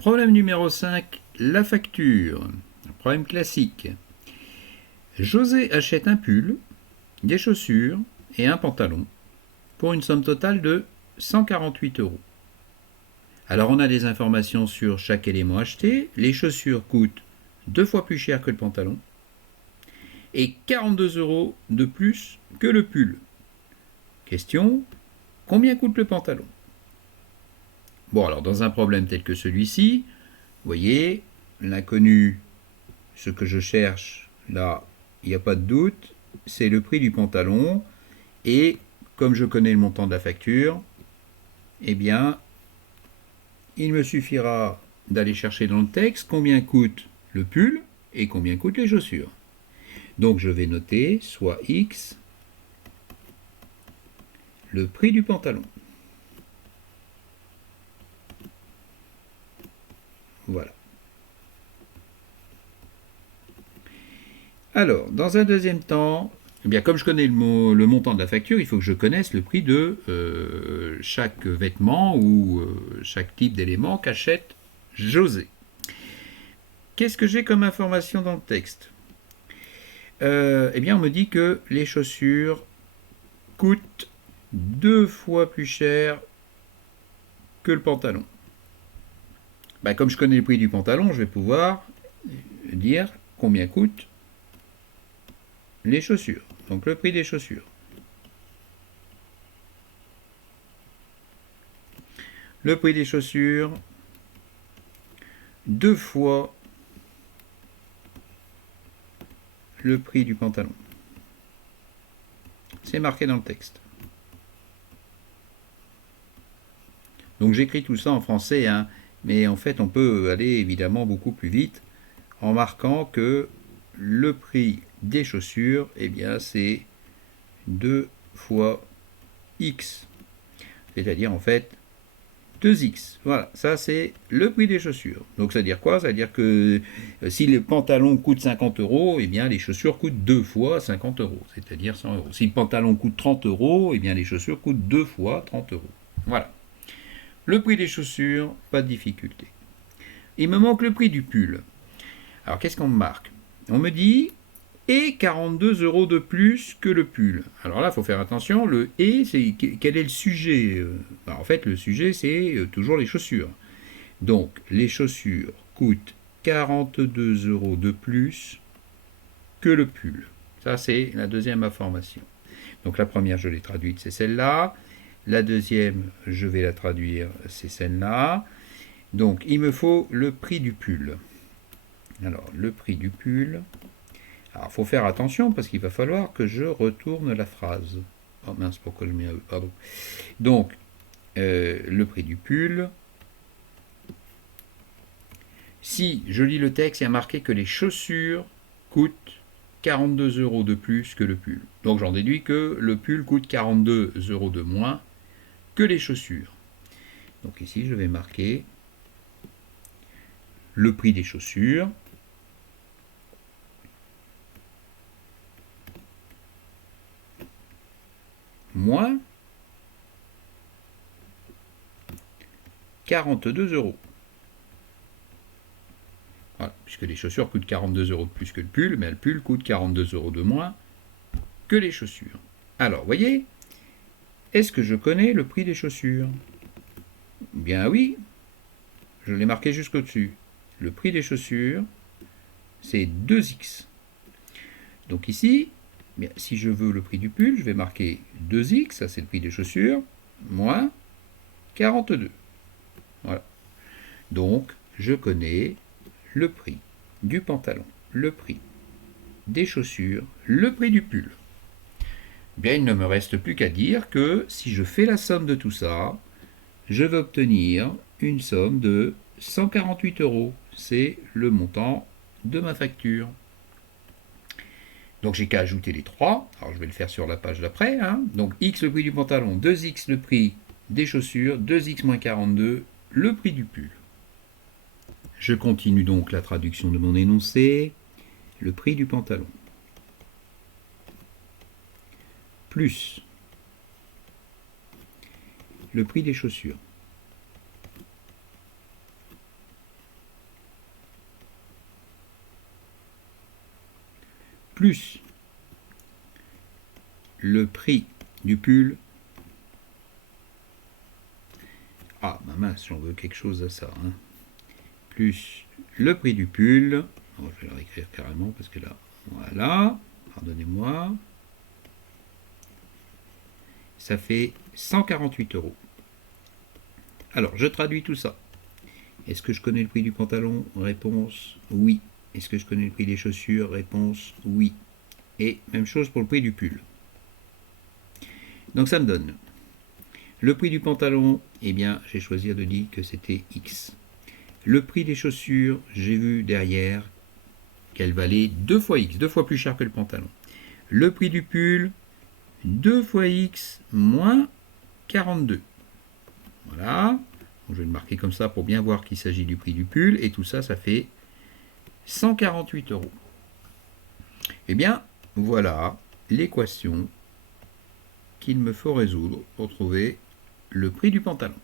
Problème numéro 5, la facture. Problème classique. José achète un pull, des chaussures et un pantalon pour une somme totale de 148 euros. Alors on a des informations sur chaque élément acheté. Les chaussures coûtent 2 fois plus cher que le pantalon et 42 euros de plus que le pull. Question, combien coûte le pantalon? Bon, alors dans un problème tel que celui-ci, vous voyez, l'inconnu, ce que je cherche, là, il n'y a pas de doute, c'est le prix du pantalon. Et comme je connais le montant de la facture, eh bien, il me suffira d'aller chercher dans le texte combien coûte le pull et combien coûtent les chaussures. Donc je vais noter soit X, le prix du pantalon. Voilà. Alors, dans un deuxième temps, eh bien, comme je connais le montant de la facture, il faut que je connaisse le prix de chaque vêtement ou chaque type d'élément qu'achète José. Qu'est-ce que j'ai comme information dans le texte? Eh bien, on me dit que les chaussures coûtent 2 fois plus cher que le pantalon. Ben, comme je connais le prix du pantalon, je vais pouvoir dire combien coûtent les chaussures. Donc le prix des chaussures. Le prix des chaussures, 2 fois le prix du pantalon. C'est marqué dans le texte. Donc j'écris tout ça en français, hein, mais en fait on peut aller évidemment beaucoup plus vite en marquant que le prix des chaussures, eh bien c'est 2 fois X. C'est-à-dire en fait 2x. Voilà, ça c'est le prix des chaussures. Donc ça veut dire quoi? Ça veut dire que si le pantalon coûte 50 euros, eh bien les chaussures coûtent 2 fois 50 euros, c'est-à-dire 100 euros. Si le pantalon coûte 30 euros, eh bien les chaussures coûtent 2 fois 30 euros. Voilà. Le prix des chaussures, pas de difficulté. Il me manque le prix du pull. Alors qu'est-ce qu'on me marque? On me dit et 42 euros de plus que le pull. Alors là, il faut faire attention, le et, c'est quel est le sujet? En fait, le sujet, c'est toujours les chaussures. Donc, les chaussures coûtent 42 euros de plus que le pull. Ça, c'est la deuxième information. Donc, la première, je l'ai traduite, c'est celle-là. La deuxième, je vais la traduire, c'est celle-là. Donc, il me faut le prix du pull. Alors, le prix du pull. Alors, il faut faire attention parce qu'il va falloir que je retourne la phrase. Oh mince, pourquoi je mets un E, pardon. Donc, le prix du pull. Si je lis le texte, il y a marqué que les chaussures coûtent 42 euros de plus que le pull. Donc, j'en déduis que le pull coûte 42 euros de moins que les chaussures. Donc, ici, je vais marquer le prix des chaussures. Moins 42 euros. Voilà, puisque les chaussures coûtent 42 euros de plus que le pull, mais le pull coûte 42 euros de moins que les chaussures. Alors, voyez, est-ce que je connais le prix des chaussures? Bien oui, je l'ai marqué jusqu'au-dessus. Le prix des chaussures, c'est 2x. Donc ici, bien, si je veux le prix du pull, je vais marquer 2x, ça c'est le prix des chaussures, moins 42. Voilà. Donc, je connais le prix du pantalon, le prix des chaussures, le prix du pull. Bien, il ne me reste plus qu'à dire que si je fais la somme de tout ça, je vais obtenir une somme de 148 euros. C'est le montant de ma facture. Donc j'ai qu'à ajouter les 3. Alors je vais le faire sur la page d'après. Hein. Donc X le prix du pantalon, 2X le prix des chaussures, 2X moins 42 le prix du pull. Je continue donc la traduction de mon énoncé. Le prix du pantalon. Plus le prix des chaussures. plus le prix du pull. Ah, bah mince, j'en veux quelque chose à ça. Hein. Plus le prix du pull. Oh, je vais le réécrire carrément parce que là, voilà. Pardonnez-moi. Ça fait 148 €. Alors, je traduis tout ça. Est-ce que je connais le prix du pantalon? Réponse oui. Est-ce que je connais le prix des chaussures? Réponse oui. Et même chose pour le prix du pull. Donc ça me donne le prix du pantalon, eh bien, j'ai choisi de dire que c'était X. Le prix des chaussures, j'ai vu derrière qu'elle valait 2 fois X, 2 fois plus cher que le pantalon. Le prix du pull, 2 fois X moins 42. Voilà. Donc, je vais le marquer comme ça pour bien voir qu'il s'agit du prix du pull. Et tout ça, ça fait 148 €. Eh bien, voilà l'équation qu'il me faut résoudre pour trouver le prix du pantalon.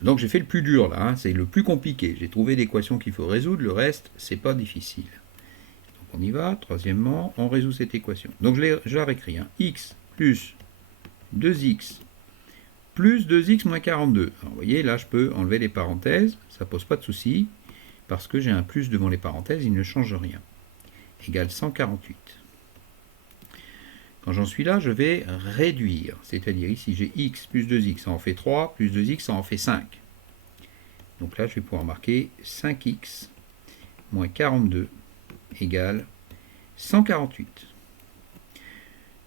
Donc j'ai fait le plus dur là, hein, c'est le plus compliqué. J'ai trouvé l'équation qu'il faut résoudre, le reste, c'est pas difficile. Donc on y va. Troisièmement, on résout cette équation. Donc je la réécris. Hein. X plus 2x plus 2x moins 42. Alors vous voyez, là je peux enlever les parenthèses, ça pose pas de souci, parce que j'ai un plus devant les parenthèses, il ne change rien. Égale 148. Quand j'en suis là, je vais réduire. C'est-à-dire ici, j'ai x plus 2x, ça en fait 3, plus 2x, ça en fait 5. Donc là, je vais pouvoir marquer 5x moins 42 égale 148.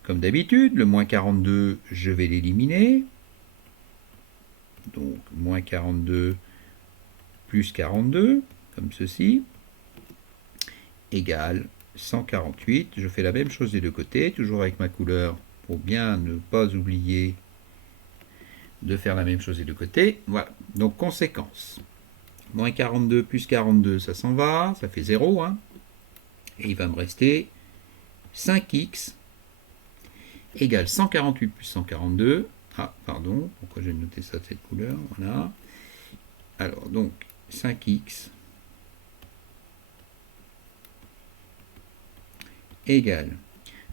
Comme d'habitude, le moins 42, je vais l'éliminer. Donc, moins 42 plus 42, comme ceci, égale 148. Je fais la même chose des deux côtés, toujours avec ma couleur, pour bien ne pas oublier de faire la même chose des deux côtés. Voilà, donc conséquence. Moins 42 plus 42, ça s'en va, ça fait 0. Hein. Et il va me rester 5x égale 148 plus 142. Ah, pardon, pourquoi j'ai noté ça de cette couleur? Voilà. Alors, donc, 5x égale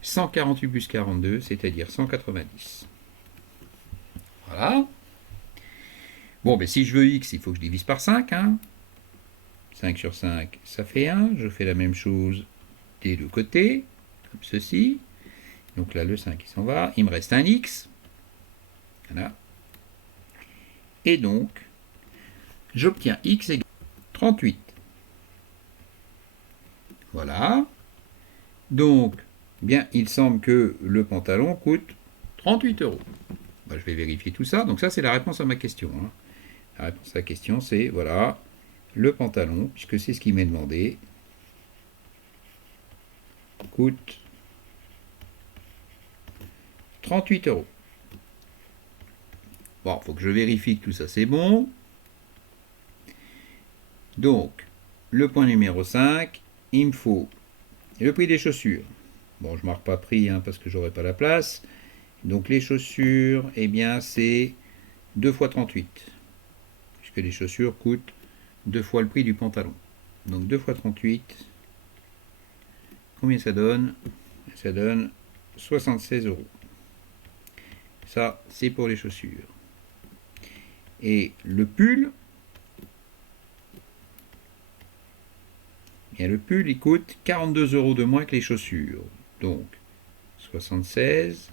148 plus 42, c'est-à-dire 190. Voilà. Bon, ben si je veux x, il faut que je divise par 5. Hein. 5 sur 5, ça fait 1. Je fais la même chose des deux côtés, comme ceci. Donc là, le 5, il s'en va. Il me reste un x. Voilà. Et donc, j'obtiens x égale 38. Voilà. Donc, bien, il semble que le pantalon coûte 38 €. Ben, je vais vérifier tout ça. Donc ça, c'est la réponse à ma question. Hein. La réponse à la question, c'est, voilà, le pantalon, puisque c'est ce qui m'est demandé, coûte 38 €. Bon, il faut que je vérifie que tout ça, c'est bon. Donc, le point numéro 5, il me faut le prix des chaussures. Bon, je ne marque pas prix hein, parce que j'aurai pas la place. Donc les chaussures, eh bien c'est 2 fois 38. Puisque les chaussures coûtent 2 fois le prix du pantalon. Donc 2 fois 38, combien ça donne? Ça donne 76 €. Ça, c'est pour les chaussures. Et le pull, bien le pull, il coûte 42 € de moins que les chaussures. Donc 76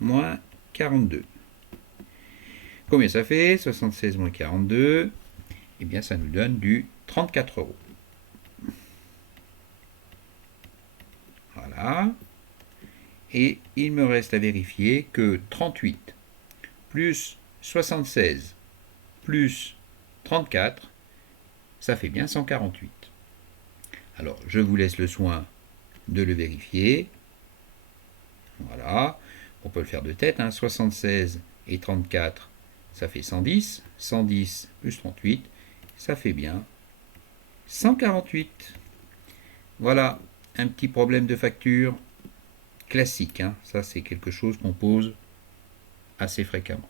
moins 42. Combien ça fait? 76 moins 42. Eh bien, ça nous donne du 34 €. Voilà. Et il me reste à vérifier que 38 plus 76 plus 34, ça fait bien 148. Alors, je vous laisse le soin de le vérifier. Voilà. On peut le faire de tête. Hein. 76 et 34, ça fait 110. 110 plus 38, ça fait bien 148. Voilà un petit problème de facture classique. Hein. Ça, c'est quelque chose qu'on pose assez fréquemment.